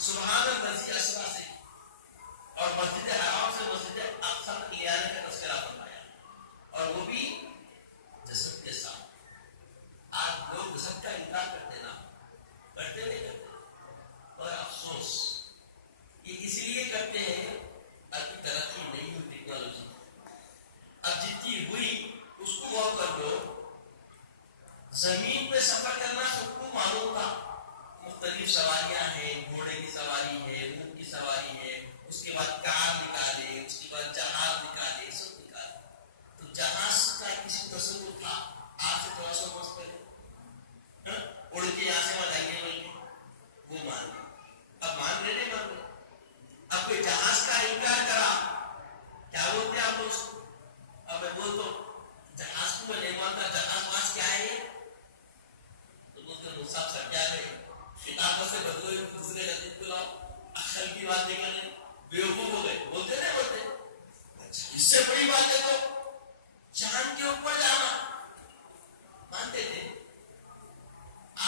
سبحان الذی اسریٰ سے اور مسجد حرام سے مسجد اقصی تک لے آنے کا تذکرہ فرمایا، اور وہ بھی جسد کے ساتھ۔ آج لوگ جسد کا انکار کرتے نا، کرتے نہیں کرتے، اور افسوس یہ اس لیے کرتے ہیں ابھی ترقی نہیں ہوئی ٹیکنالوجی۔ اب جتنی ہوئی اس کو غور کر لو، زمین پہ سفر کرنا سب کو معلوم تھا، مختلف سواریاں ہیں، گھوڑے کی سواری ہے، اونٹ کی سواری ہے، اس کے بعد کار نکالے، اس کے بعد جہاز نکالے، سب نکالے۔ تو جہاز کا کسی کو تصور تھا آج سے 1300 برس پہلے؟ اڑ کے یہاں سے وہاں جائیں گے بول کے وہ مان گئے، اب مان رہے نہیں مان رہے۔ اب کوئی جہاز کا انکار کرا، کیا بولتے ہیں آپ اس کو؟ اب میں بولتا ہوں جہاز کو میں نہیں مانتا، جہاز واس کیا ہے یہ؟ تو بولتے ہیں وہ سب سب کیا گئے خطاب سے بدلے دوسرے لطیف کو لاؤ، اخل کی بات نہیں کرنے، بیوقوف ہو گئے، بولتے نہیں بولتے؟ اچھا اس سے بڑی بات ہے تو چاند کے اوپر جانا مانتے تھے،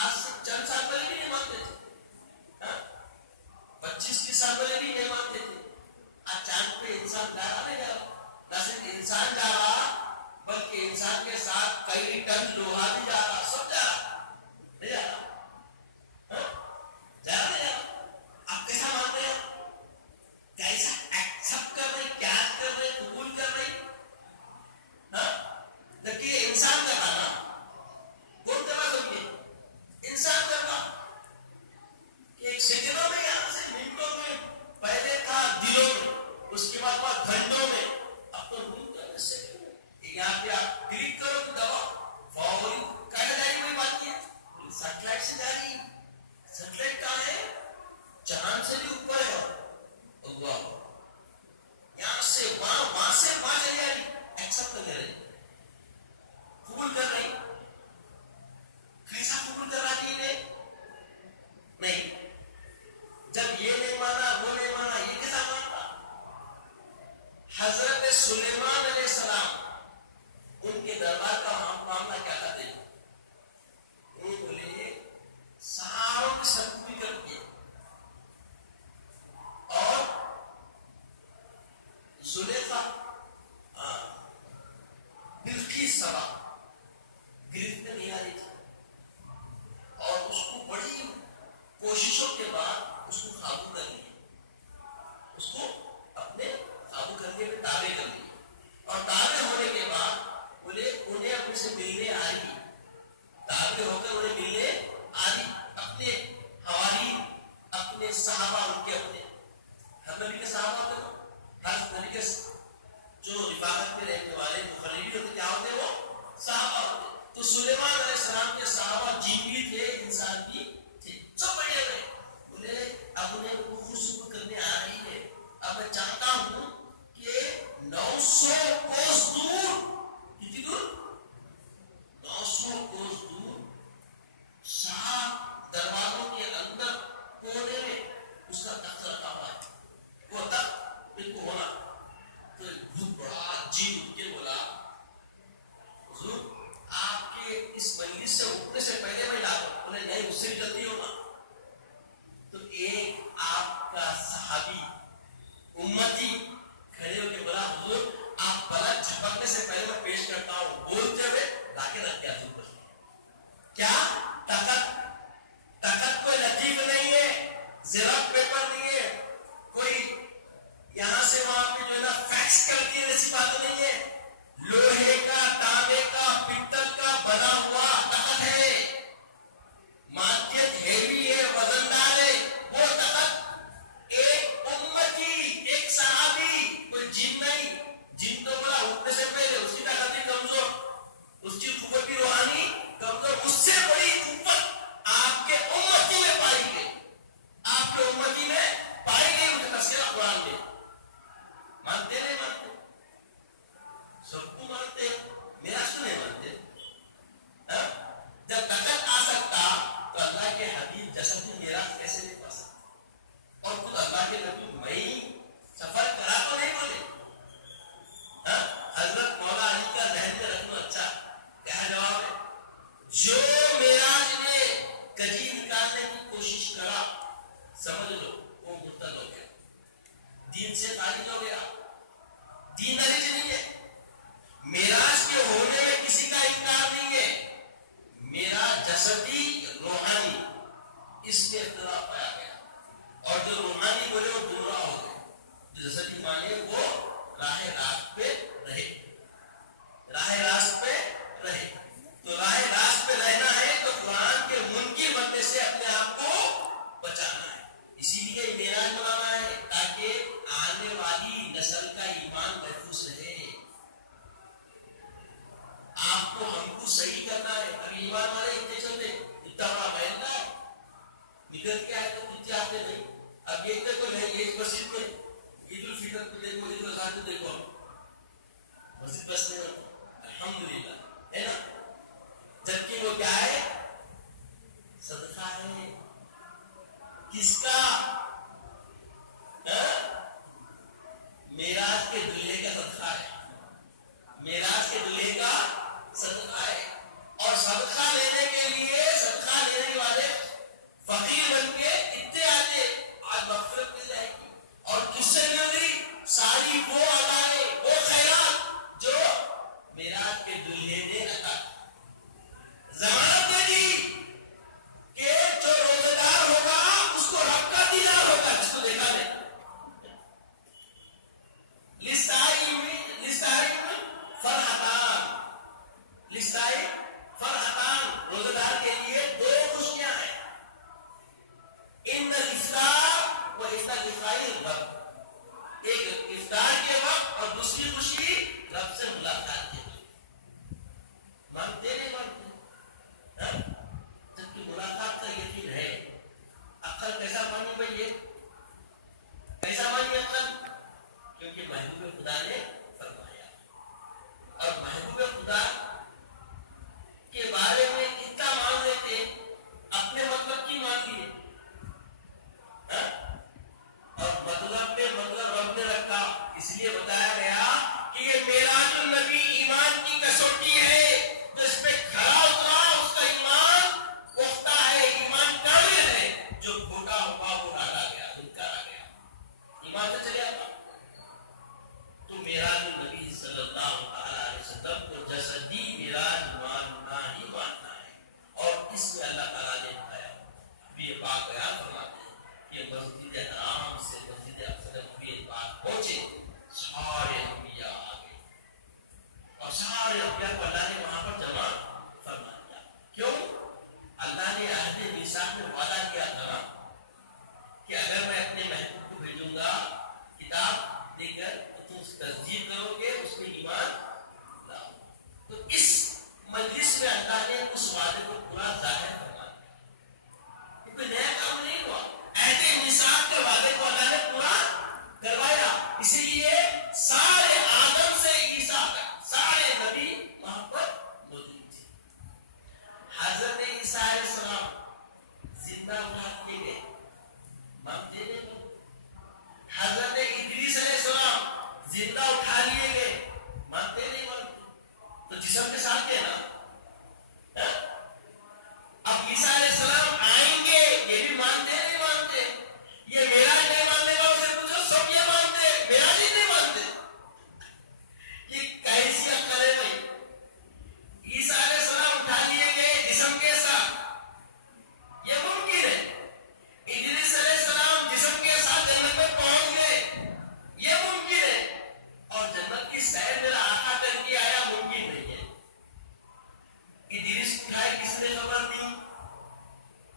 آج سے چند سال پہلے بھی نہیں مانتے تھے، 25 سال پہلے بھی نہیں مانتے تھے۔ آج چاند پہ انسان جا رہا نہیں جا رہا، نہ صرف انسان جا رہا بلکہ انسان کے ساتھ کئی ٹن لوہا بھی جا رہا، سب جا رہا، نہیں جا رہا، جا رہا نہیں جا رہا۔ آپ کیسا مان رہے ہیں؟ کیسا ایکسپٹ کر رہے، کیا کر رہے، قبول کر رہے؟ جبکہ یہ انسان کر رہا نا، کون کر رہا؟ سب انسان کر رہا کہ ایک سیکنڈوں میں یہاں سے منٹوں میں، پہلے تھا دلوں میں، اس کے بعد ہوا گھنٹوں میں، اب تو منٹ کا سیکنڈ میں یہاں پہ آپ کلک کرو تو دوا فوری کہاں جا رہی؟ وہی بات کی ہے، سیٹلائٹ سے جا رہی ہے۔ سیٹلائٹ کہاں ہے؟ چاند سے بھی اوپر ہے، اللہ یہاں سے وہاں، وہاں سے وہاں چلی جا رہی، ایکسپٹ کر رہی، قبول کر رہی۔ کیسا قبول کر رہا ہے؟ نہیں، جب یہ نہیں مانا وہ نہیں مانا، یہ کیسا مانتا؟ حضرت سلیمان علیہ السلام ان کے دربار کا معاملہ کیا تھا؟ انہوں نے بولے ساروں کی سرکوبی کر کے اور زلیخا بلقیس سبا گرفت میں نہیں آ رہی تھی، اور اس کو بڑی کوششوں کے بعد اس کو قابو کر لیا، اس کو اپنے قابو کرنے میں تابع کر لیا، اور تابع ہونے کے بعد بولے انہیں اپنے سے ملنے آئی، تابع ہو کر انہیں ملنے آئی، اپنے حوالی، اپنے صحابہ، ان کے اپنے ہر نبی کے صحابہ ہوتے ہیں، ہر نبی کے جو رفاقت میں رہنے والے مقربین ہوتے کیا ہوتے ہیں؟ وہ صحابہ ہوتے۔ تو سلیمان علیہ السلام کے صحابہ جن بھی تھے انسان بھی تھے، سب بڑے ہوئے، بولے اب انہیں خوشبو کرنے آ رہی ہے، اب میں چاہتا ہوں کہ 900 کوس دور، کتنی دور؟ 900 کوس دور، 7 دروازوں کے اندر کونے میں اس کا تخت رکھا ہوا ہے، وہ تخت ان کو ہونا۔ تو ایک بہت بڑا جن اٹھ کے بولا حضور آپ کے اس مجلس سے اٹھنے سے پہلے میں لا دوں، انہیں نہیں، اس سے بھی جلدی اس میں اختلاف پایا گیا. اور جو روحانی بولے وہ گمراہ ہو گئے. جو جسدی مانے وہ راہ راست پہ رہے. راہ راست پہ رہے. تو راہ راست پہ رہنا ہے تو قرآن کے منکر بننے سے اپنے آپ کو بچانا ہے. اسی لیے معراج منانا ہے تاکہ آنے والی نسل کا ایمان محفوظ رہے. آپ کو ہم کو صحیح کرنا ہے. ابھی ایمان والے اتنے چلتے اتنا بڑا محلہ ہے نکل کے آئے تو کچھ آتے نہیں. اب یہ دیکھو ایک مسجد میں عید الفطر کو دیکھو, عید الاضحیٰ کو دیکھو, مسجد بستے ہیں الحمدللہ ہے نا. جبکہ وہ کیا ہے؟ صدقہ ہے. کس کا؟ معراج کے دلہے کا صدقہ ہے. معراج کے دلہے کا صدقہ ہے. اور صدقہ لینے کے لیے صدقہ لینے والے فقیر بن کے اتنے آتے آج مغفرت مل جائے گی. اور کس سے مل گئی؟ ساری وہ ادائیں وہ خیرات جو معراج کے دلہے نے عطا ضمانت دے دی کہ جو روزہ دار ہوگا اس کو رب کا دیدار ہوگا. جس کو دیکھا نہیں فرحتان روزہ دار کے لیے دو خوشیاں ہیں. ان الافطار و ان الافطار رب, ایک افطار کے وقت اور دوسری خوشی رب سے ملاقات کے وقت. مانتے نہیں مانتے؟ جبکہ ملاقات کا یقین ہے. عقل کیسا مانی بھائی؟ یہ کیسا مانی عقل؟ کیونکہ محبوب خدا نے فرمایا. اور محبوب خدا کے بارے میں اتنا مان لیتے اپنے مطلب کی مان لیے. اور مطلب پہ مطلب رب نے رکھا. اس لیے بتایا گیا کہ یہ معراج النبی ایمان کی کسوٹی ہے. جو اس پہ کھڑا اترا اس کا ایمان پختہ ہے, ایمان کامل ہے. جو کھوٹا ہوا وہ ڈالا گیا, دھکارا گیا, ایمان سے چلے آتا. تو معراج النبی صلی اللہ علیہ وسلم کو جسدی معراج ماننا ہی ماننا ہے. اور اس میں اللہ تعالیٰ نے بتایا یہ پاک بیان فرماتے ہیں کہ مسجد حرام سے مسجد اقصی نبی پاک پہنچے, سارے انبیاء آ گئے اور سارے انبیاء کو اللہ نے وہاں پر جمع فرما دیا. کیوں؟ اللہ نے عہد میثاق میں وعدہ کیا تھا کہ اگر میں اپنے محبوب کو بھیجوں گا کتاب دے کر تو تم تصدیق کرو گے, اس میں ایمان لاؤ. تو اس مجلس میں اللہ نے اس وعدے کو پورا ظاہر کروا دیا. کوئی نیا کام نہیں ہوا, عہد میثاق کے وعدے کو اللہ نے پورا کروایا. اسی لیے سارے آدم سے عیسیٰ تک سارے نبی وہاں پر موجود تھے. حضرت عیسیٰ علیہ السلام زندہ اٹھا دیے گئے, مانتے نہیں. حضرت ادریس علیہ السلام زندہ اٹھا لیے گئے, مانتے نہیں مانتے. تو جسم کے ساتھ ہے نا. اب عیسیٰ علیہ السلام آئیں گے یہ بھی مانتے نہیں مانتے. یہ معراج نہیں ماننے کا اسے پوچھو, سب یہ مانتے, معراج ہی نہیں مانتے. یہ کیسی عقل ہے بھائی؟ عیسیٰ علیہ السلام اٹھا لیے گئے جسم کے ساتھ, یہ ممکن ہے. ادریس علیہ السلام جسم کے ساتھ جنت میں پہنچ گئے, یہ ممکن ہے. اور جنت کی سیر میرا آقا کر کے آیا, ممکن نہیں ہے. ادریس کو اٹھائے کس نے خبر دی؟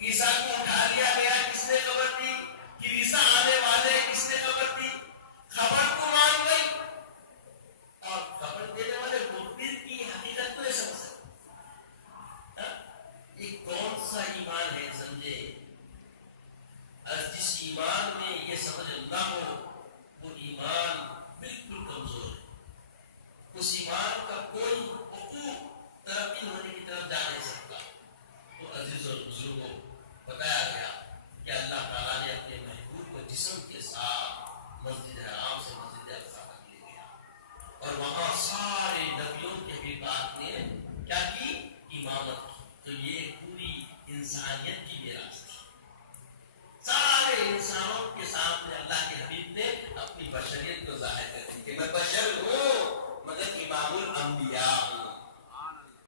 عیسیٰ کو اٹھا لیا گیا کس نے خبر دی؟ کہ عیسیٰ آنے والے کس نے خبر دی؟ خبر کو مان گئی. اور خبر دینے والے مخبر کی حقیقت کو نہیں سمجھ سکتے. یہ کون سا ایمان ہے سمجھے؟ جس ایمان میں یہ سمجھ نہ ہو وہ ایمان بالکل کمزور ہے. اس ایمان کا کوئی حقوق ترقی ہونے کی طرف جا نہیں سکتا. تو عزیز اور بزرگوں بتایا گیا کہ اللہ تعالیٰ نے اپنے محبوب کو جسم کے ساتھ مسجد حرام سے مسجد اقصی تک لے گیا. اور وہاں سارے نبیوں کے بھی بات نے کیا کی؟ امامت کی. تو یہ پوری انسانیت کی میراث تھی. سارے انسانوں کے سامنے اللہ کے حبیب نے اپنی بشریت کو ظاہر کر دی کہ میں بشر ہوں مگر امام الانبیاء ہوں.